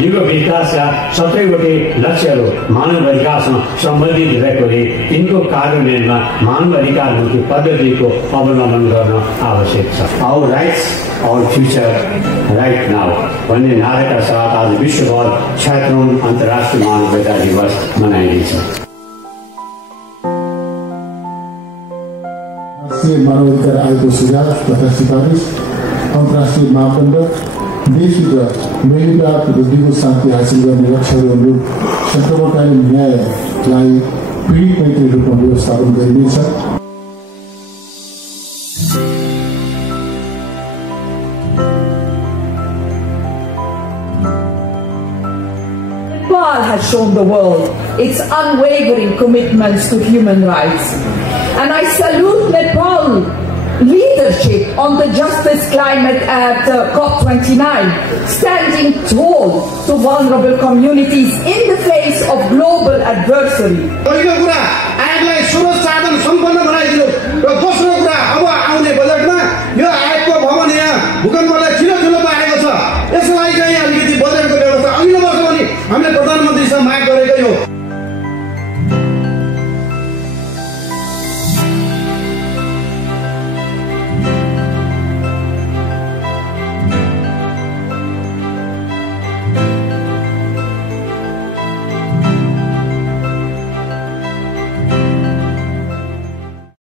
दिगो विकासका 17वटै लक्ष्यहरू मानव अधिकारसँग सम्बन्धित रहेकोले तिनको कार्यान्वयनमा मानव अधिकारमुखी पद्धतिको अवलम्बन गर्न आवश्यक छ। Our rights our future right now भन्ने नाराका साथ आज विश्वभर 76औं अन्तर्राष्ट्रिय मानवाधिकार दिवस मनाइँदैछ। राष्ट्रिय मानवाधिकार आयोगको सुझाव तथा सिफारिस अन्तर्राष्ट्रिय मापदण्ड देशभित्र न्यायिक वृद्धिको शान्ति हासिल गर्ने लक्ष्यहरू अनुरूप सङ्क्रमणकालीन न्यायलाई पीडित मैत्री रूपमा व्यवस्थापन गरिनेछ। Nepal has shown the world its unwavering commitments to human rights, and I salute Nepal leadership on the Justice Climate at COP29, standing tall to vulnerable communities in the face of global adversity.